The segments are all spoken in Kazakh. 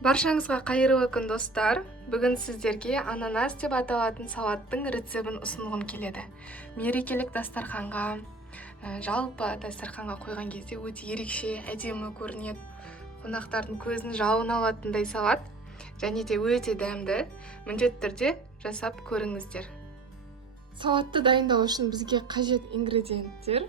Баршаңызға қайырлы күн достар. Бүгін сіздерге ананас деп аталатын салаттың рецебін ұсынғым келеді. Мерекелік дастарханға, жалпы дастарханға қойған кезде өте ерекше, әдемі көрінеді. Қонақтардың көзін жауын алатындай салат, және де өте дәмді. Міндетті түрде жасап көріңіздер. Салатты дайындау үшін бізге қажет ингредиенттер: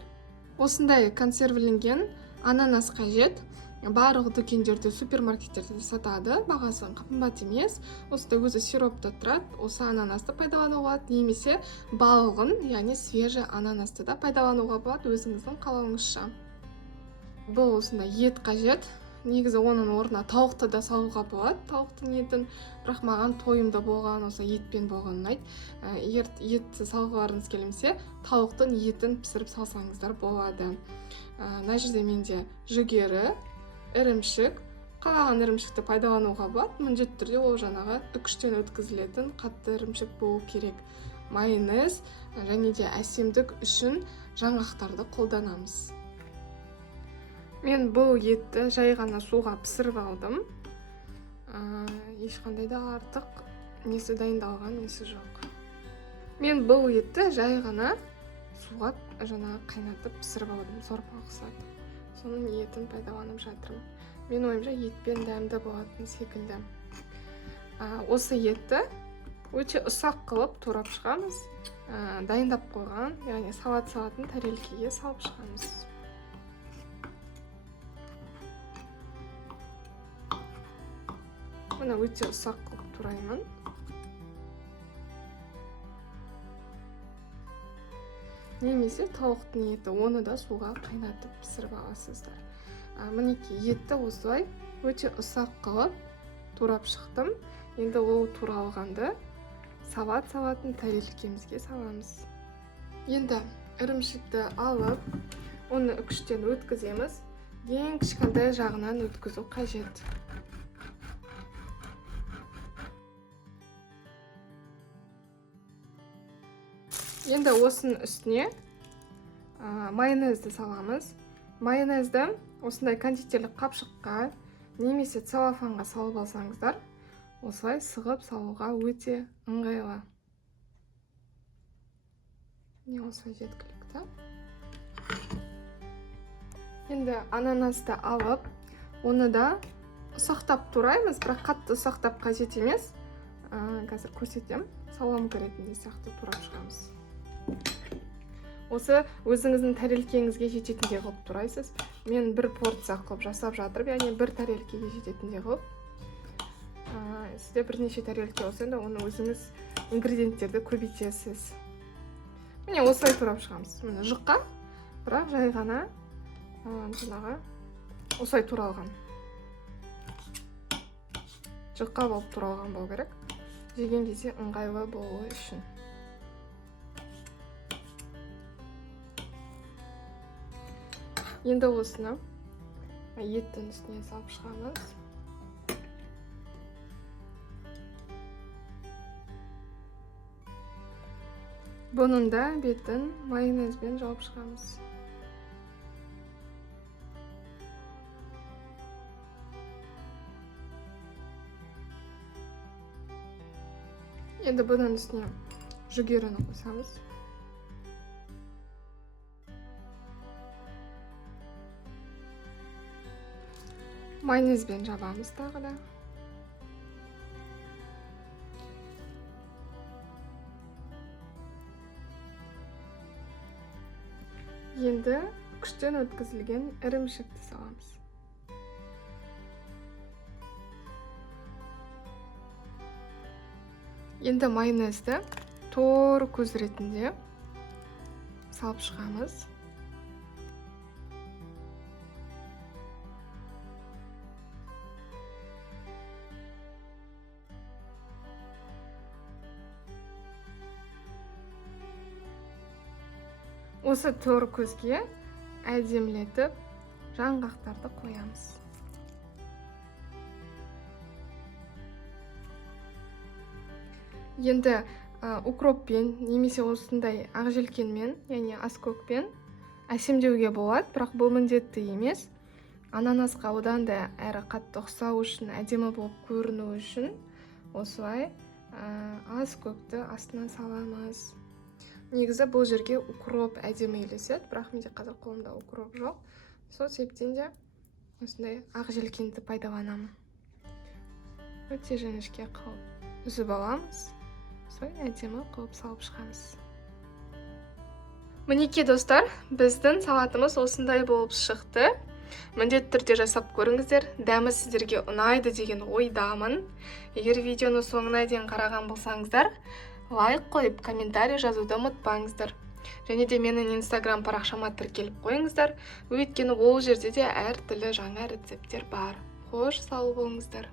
осындай консервіленген ананас қажет. Барлық дүкендерде, супермаркеттерде сатады, бағасы қымбат емес. Осындай өзі сиропта тұрады. Осы ананасты пайдалануға болады, немесе балғын, яғни свежий ананасты да пайдалануға болады, өзіңіздің қалауыңызша. Бұл осындай ет қажет. Негізі оның орнына тауықты да салуға болады, тауықтың етін, бірақ маған тойымда болған, осы етпен болған ұнайды. Егер ет салғыларыңыз келмесе, тауықтың етін пісіріп салсаңыздар болады. Мына жерде менде жүгері, ірімшік, қалаған ірімшікті пайдалануға болады. Міндетті түрде ол жаңағы үкіштен өткізілетін қатты ірімшік болу керек. Майонез және де әсемдік үшін жаңғақтарды қолданамыз. Мен бұл етті жай ғана суға пісіріп алдым. Ешқандай да артық несі дайындалған несі жоқ. Мен бұл етті жай ғана суға қайнатып пісіріп алдым, сорпаға ұқсатып. Соның етін пайдаланып жатырмын. Мен ойымша етпен дәмді болатын секілді. Осы етті өте ұсақ қылып турап шығамыз. Дайындап қойған, яғни салатын тарелкеге салып шығамыз. Мұны өте ұсақ қылып тураймын. Немесе тауықтың еті, оны да суға қайнатып пісіріп аласыздар. Мінекей етті осылай өте ұсақ қылып турап шықтым. Енді ол туралғанды салатын тарелкемізге саламыз. Енді ірімшікті алып, оны үкіштен өткіземіз. Ең кішкентай жағынан өткізу қажет. Енді осының үстіне майонезді саламыз. Майонезді осындай кондитерлік қапшыққа немесе целлофанға салып алсаңыздар, осылай сығып салуға өте ыңғайлы. Осылай жеткілікті. Енді ананасты алып, оны да ұсақтап тураймыз, бірақ қатты ұсақтап қажет емес. Қазір көрсетем, соломка ретінде сияқты турап шығамыз. Осы өзіңіздің тарелкеңізге жететіндей қылып турайсыз. Мен бір порция қылып жасап жатырмын, яғни бір тарелкеге жететіндей қылып. Сізде бірнеше тарелке болса, оны өзіңіз ингредиенттерді көбейтесіз. Міне осылай турап шығамыз. Міне жұқа, бірақ жай ғана осылай туралған. Жұқа болып туралған болу керек. Жеген кезде ыңғайлы болуы үшін. Енді осыны еттің үстіне салып шығамыз. Бұның да бетін майонезбен жауып шығамыз. Енді бұның үстіне жүгеріні қосамыз. Майонезбен жабамыз тағы да. Енді үкіштен өткізілген ірімшікті саламыз. Енді майонезді тор көз ретінде салып шығамыз. Осы тор көзге әдемілетіп жаңғақтарды қоямыз. Енді укроппен немесе осындай ақжелкенмен, яғни аскөкпен әсемдеуге болады, бірақ бұл міндетті емес. ананасқа одан да әрі қатты ұқсау үшін, әдемі болып көріну үшін осылай аз көкті астына саламыз. Негізі бұл жерге укроп әдемі үйлеседі, бірақ менде қазір қолымда укроп жоқ. Сол себептен де осындай ақ желкенді пайдаланамын. Өте жіңішке қылып үзіп аламыз. Солай әдемі қылып салып шығамыз. Мінекей достар, біздің салатымыз осындай болып шықты. Міндетті түрде жасап көріңіздер. Дәмі сіздерге ұнайды деген ойдамын. Егер видеоны соңына дейін қараған болсаңыздар, лайк қойып, комментарий жазуды ұмытпаңыздар. Және де менің инстаграм парақшама тіркеліп қойыңыздар. Өйткені ол жерде де әртүрлі жаңа рецепттер бар. Қош сау болыңыздар.